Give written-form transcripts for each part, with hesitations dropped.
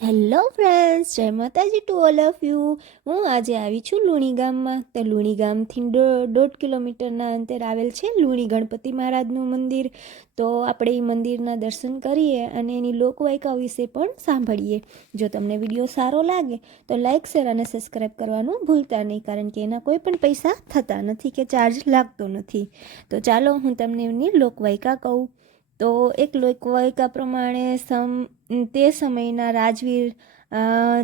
Hello friends, જય માતાજી to all of you. હું આજે આવી છું લુણી ગામમાં. તો લુણી ગામથી 1.5 કિલોમીટરના અંતર આવેલ છે લુણી ગણપતિ મહારાજનું મંદિર. તો આપણે એ મંદિરના દર્શન કરીએ અને એની લોકવાયકા વિશે પણ સાંભળીએ. જો તમને વિડીયો સારો લાગે તો લાઇક, શેર અને સબસ્ક્રાઈબ કરવાનું ભૂલતા નહીં, કારણ કે એના કોઈ પણ પૈસા થતા નથી કે ચાર્જ લાગતો નથી. તો ચાલો હું તમને એમની લોકવાયકા કહું. તો એક લોકવાયકા પ્રમાણે તે સમયના રાજવીર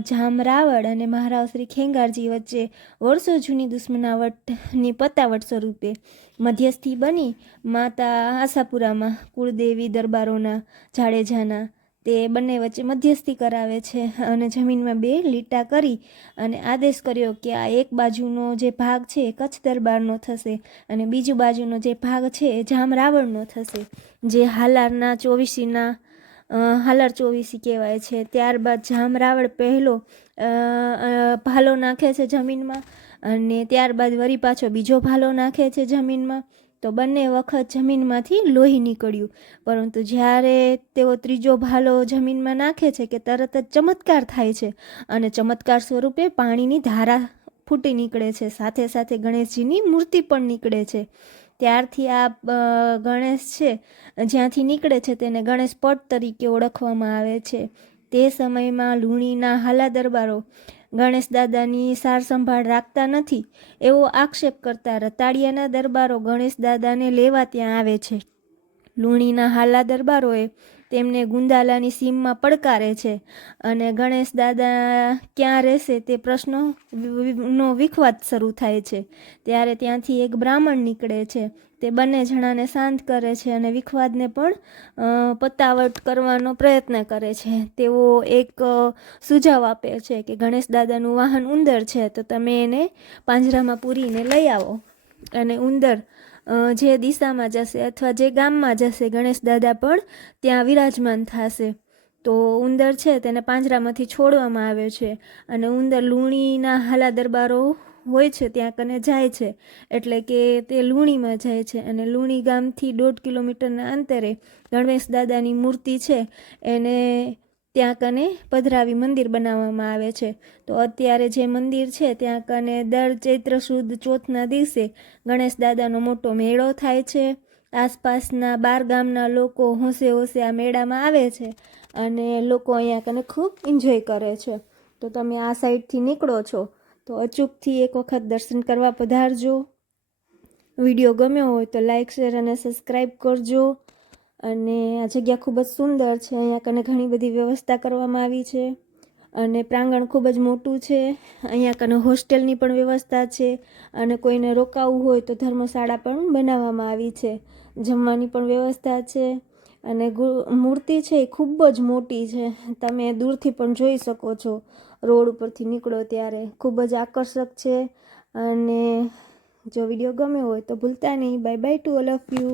જામ રાવળ અને મહારાવ શ્રી ખેંગારજી વચ્ચે વર્ષો જૂની દુશ્મનાવટની પતાવટ સ્વરૂપે મધ્યસ્થી બની માતા આશાપુરામાં કુળદેવી દરબારોના જાડેજાના તે બંને વચ્ચે મધ્યસ્થી કરાવે છે અને જમીનમાં 2 લીટા કરી અને આદેશ કર્યો કે આ એક બાજુનો જે ભાગ છે એ કચ્છ દરબારનો થશે અને બીજી બાજુનો જે ભાગ છે એ જામ રાવળનો થશે, જે હાલારના ચોવીસીના હાલાર ચોવીસી કહેવાય છે. ત્યારબાદ જામ રાવળ પહેલો ભાલો નાખે છે જમીનમાં અને ત્યારબાદ વળી પાછો બીજો ભાલો નાખે છે જમીનમાં. તો બંને વખત જમીનમાંથી લોહી નીકળ્યું, પરંતુ જ્યારે તેઓ ત્રીજો ભાલો જમીનમાં નાખે છે કે તરત જ ચમત્કાર થાય છે અને ચમત્કાર સ્વરૂપે પાણીની ધારા ફૂટી નીકળે છે, સાથે સાથે ગણેશજીની મૂર્તિ પણ નીકળે છે. ત્યારથી આ ગણેશ છે જ્યાંથી નીકળે છે તેને ગણેશ પટ તરીકે ઓળખવામાં આવે છે. તે સમયમાં લુણીના હાલા દરબારો ગણેશ દાદાની સાર સંભાળ રાખતા નથી એવો આક્ષેપ કરતા રતાડિયાના દરબારો ગણેશ દાદાને લેવા ત્યાં આવે છે. લુણીના હાલા દરબારોએ તેમને ગુંદાલાની સીમમાં પડકારે છે અને ગણેશ દાદા ક્યાં રહેશે તે પ્રશ્નનો વિખવાદ શરૂ થાય છે. ત્યારે ત્યાંથી એક બ્રાહ્મણ નીકળે છે, તે બંને જણાને શાંત કરે છે અને વિખવાદને પણ પતાવટ કરવાનો પ્રયત્ન કરે છે. તેઓ એક સુઝાવ આપે છે કે ગણેશ દાદાનું વાહન ઉંદર છે, તો તમે એને પાંજરામાં પૂરીને લઈ આવો અને ઉંદર જે દિશામાં જશે અથવા જે ગામમાં જશે ગણેશ દાદા પણ ત્યાં વિરાજમાન થશે. તો ઉંદર છે તેને પાંજરામાંથી છોડવામાં આવે છે અને ઉંદર લુણીના હાલા દરબારો હોય છે ત્યાં કને જાય છે, એટલે કે તે લુણીમાં જાય છે અને લુણી ગામથી 1.5 કિલોમીટરના અંતરે ગણેશ દાદાની મૂર્તિ છે એને ત્યાં કને પધરાવી મંદિર બનાવવામાં આવે છે. તો અત્યારે જે મંદિર છે ત્યાં કને દર ચૈત્ર સુદ ચોથના દિવસે ગણેશ દાદાનો મોટો મેળો થાય છે. આસપાસના 12 ગામના લોકો હોંશે હોંશે આ મેળામાં આવે છે અને લોકો અહીંયા કને ખૂબ એન્જોય કરે છે. તો તમે આ સાઈડથી નીકળો છો તો અચૂકથી એક વખત દર્શન કરવા પધારજો. વિડીયો ગમ્યો હોય તો લાઇક, શેર અને સબસ્ક્રાઈબ કરજો. અને આ જગ્યા ખૂબ જ સુંદર છે, અહીંયા કને ઘણી બધી વ્યવસ્થા કરવામાં આવી છે અને પ્રાંગણ ખૂબ જ મોટું છે. અહીંયા કને હોસ્ટેલની પણ વ્યવસ્થા છે અને કોઈને રોકાવું હોય તો ધર્મશાળા પણ બનાવવામાં આવી છે, જમવાની પણ વ્યવસ્થા છે અને મૂર્તિ છે એ ખૂબ જ મોટી છે, તમે દૂરથી પણ જોઈ શકો છો. રોડ ઉપરથી નીકળો ત્યારે ખૂબ જ આકર્ષક છે. અને જો વિડીયો ગમ્યો હોય તો ભૂલતા નહીં. Bye bye to all of you.